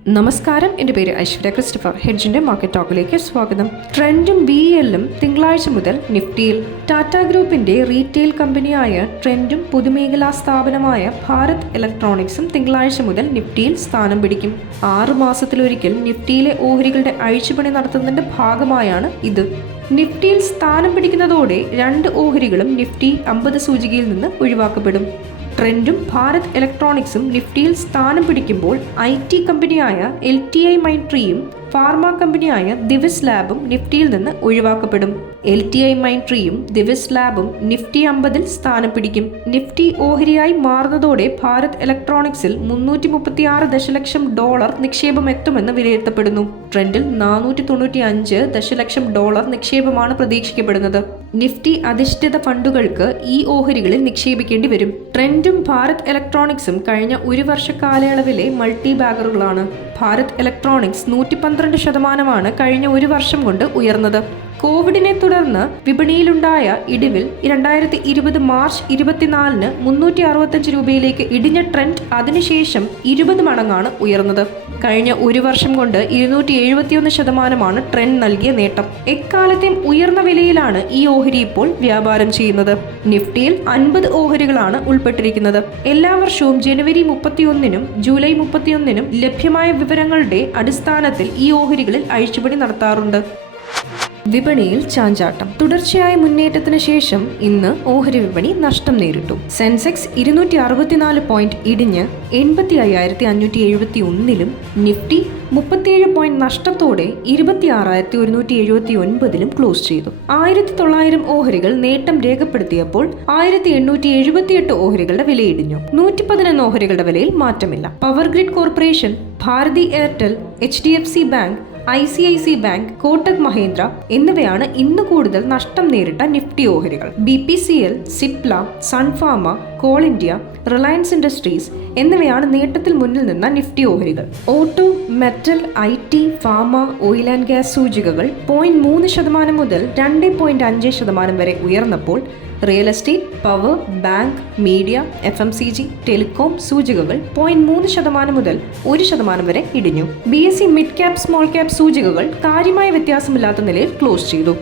നമസ്കാരം. എന്റെ പേര് ഐശ്വര്യ ക്രിസ്റ്റഫർ. ഹെഡ്ജിന്റെ മാർക്കറ്റ് ടോക്കിലേക്ക് സ്വാഗതം. ട്രെൻഡും ബി എല്ലും തിങ്കളാഴ്ച മുതൽ നിഫ്റ്റിയിൽ ടാറ്റ ഗ്രൂപ്പിന്റെ റീറ്റെയിൽ കമ്പനിയായ ട്രെൻഡും പൊതുമേഖലാ സ്ഥാപനമായ ഭാരത് ഇലക്ട്രോണിക്സും തിങ്കളാഴ്ച മുതൽ നിഫ്റ്റിയിൽ സ്ഥാനം പിടിക്കും. ആറു മാസത്തിലൊരിക്കൽ നിഫ്റ്റിയിലെ ഓഹരികളുടെ അഴിച്ചുപണി നടത്തുന്നതിന്റെ ഭാഗമായാണ് ഇത്. നിഫ്റ്റിയിൽ സ്ഥാനം പിടിക്കുന്നതോടെ രണ്ട് ഓഹരികളും നിഫ്റ്റി അമ്പത് സൂചികയിൽ നിന്ന് ഒഴിവാക്കപ്പെടും. ട്രെൻഡും ഭാരത് ഇലക്ട്രോണിക്സും നിഫ്റ്റിയിൽ സ്ഥാനം പിടിക്കുമ്പോൾ ഐ ടി കമ്പനിയായ എൽ ടി ഐ മൈൻട്രിയും ഫാർമ കമ്പനിയായ ദിവിസ് ലാബും നിഫ്റ്റിയിൽ നിന്ന് ഒഴിവാക്കപ്പെടും. എൽ ടി ഐ മൈൻട്രിയും ദിവിസ് ലാബും നിഫ്റ്റി അമ്പതിൽ സ്ഥാനം പിടിക്കും. നിഫ്റ്റി ഓഹരിയായി മാറുന്നതോടെ ഭാരത് ഇലക്ട്രോണിക്സിൽ മുന്നൂറ്റി മുപ്പത്തി ആറ് ദശലക്ഷം ഡോളർ നിക്ഷേപം എത്തുമെന്ന് വിലയിരുത്തപ്പെടുന്നു. ട്രെൻഡിൽ നാനൂറ്റി തൊണ്ണൂറ്റി അഞ്ച് ദശലക്ഷം ഡോളർ നിക്ഷേപമാണ് പ്രതീക്ഷിക്കപ്പെടുന്നത്. നിഫ്റ്റി അധിഷ്ഠിത ഫണ്ടുകൾക്ക് ഈ ഓഹരികളിൽ നിക്ഷേപിക്കേണ്ടി വരും. ട്രെൻഡും ഭാരത് ഇലക്ട്രോണിക്സും കഴിഞ്ഞ ഒരു വർഷ കാലയളവിലെ മൾട്ടി ബാഗറുകളാണ് ഭാരത് ഇലക്ട്രോണിക്സ് നൂറ്റി പന്ത്രണ്ട് ശതമാനമാണ് കഴിഞ്ഞ ഒരു വർഷം കൊണ്ട് ഉയർന്നത്. കോവിഡിനെ തുടർന്ന് വിപണിയിലുണ്ടായ ഇടിവിൽ രണ്ടായിരത്തി ഇരുപത് മാർച്ച് ഇരുപത്തിനാലിന് മുന്നൂറ്റി അറുപത്തഞ്ച് രൂപയിലേക്ക് ഇടിഞ്ഞ ട്രെൻഡ് അതിനുശേഷം ഇരുപത് മടങ്ങാണ് ഉയർന്നത്. കഴിഞ്ഞ ഒരു വർഷം കൊണ്ട് ഇരുന്നൂറ്റി എഴുപത്തിയൊന്ന് ശതമാനമാണ് ട്രെൻഡ് നൽകിയ നേട്ടം. എക്കാലത്തെയും ഉയർന്ന വിലയിലാണ് ഈ ഓഹരി ഇപ്പോൾ വ്യാപാരം ചെയ്യുന്നത്. നിഫ്റ്റിയിൽ അൻപത് ഓഹരികളാണ് ഉൾപ്പെട്ടിരിക്കുന്നത്. എല്ലാ വർഷവും ജനുവരി മുപ്പത്തിയൊന്നിനും ജൂലൈ മുപ്പത്തിയൊന്നിനും ലഭ്യമായ വിവരങ്ങളുടെ അടിസ്ഥാനത്തിൽ ഈ ഓഹരികളിൽ അഴിച്ചുപണി നടത്താറുണ്ട്. വിപണിയിൽ ചാഞ്ചാട്ടം. തുടർച്ചയായ മുന്നേറ്റത്തിന് ശേഷം ഇന്ന് ഓഹരി വിപണി നഷ്ടം നേരിട്ടു. സെൻസെക്സ് ഇരുന്നൂറ്റി അറുപത്തിനാല് പോയിന്റ് ഇടിഞ്ഞ് എൺപത്തി അയ്യായിരത്തി അഞ്ഞൂറ്റി എഴുപത്തി ഒന്നിലും നിഫ്റ്റി മുപ്പത്തിയേഴ് പോയിന്റ് നഷ്ടത്തോടെ ഇരുപത്തി ആറായിരത്തി ഒരുന്നൂറ്റി എഴുപത്തി ഒൻപതിലും ക്ലോസ് ചെയ്തു. ആയിരത്തി തൊള്ളായിരം ഓഹരികൾ നേട്ടം രേഖപ്പെടുത്തിയപ്പോൾ ആയിരത്തി എണ്ണൂറ്റി എഴുപത്തിയെട്ട് ഓഹരികളുടെ വിലയിടിഞ്ഞു. നൂറ്റി പതിനൊന്ന് ഓഹരികളുടെ വിലയിൽ മാറ്റമില്ല. Power grid corporation Bharati Airtel H D F C bank I C I C bank Kotak Mahendra എന്നിവയാണ് ഇന്ന് കൂടുതൽ നഷ്ടം നേരിട്ട നിഫ്റ്റി ഓഹരികൾ. B P C L Cipla Sun Pharma call India Reliance industries എന്നിവയാണ് നേട്ടത്തിൽ മുന്നിൽ നിന്ന നിഫ്റ്റി ഓഹരികൾ. Auto metal I T pharma oil and gas സൂചികകൾ പോയിന്റ് മൂന്ന് ശതമാനം മുതൽ രണ്ട് പോയിന്റ് അഞ്ച് ശതമാനം വരെ ഉയർന്നപ്പോൾ real estate power bank media F M C G telecom സൂചികകൾ പോയിന്റ് മൂന്ന് ശതമാനം മുതൽ ഒരു ശതമാനം വരെ ഇടിഞ്ഞു. B S C mid cap small cap സൂചികകൾ കാര്യമായ വ്യത്യാസമില്ലാത്ത നിലയിൽ ക്ലോസ് ചെയ്തു.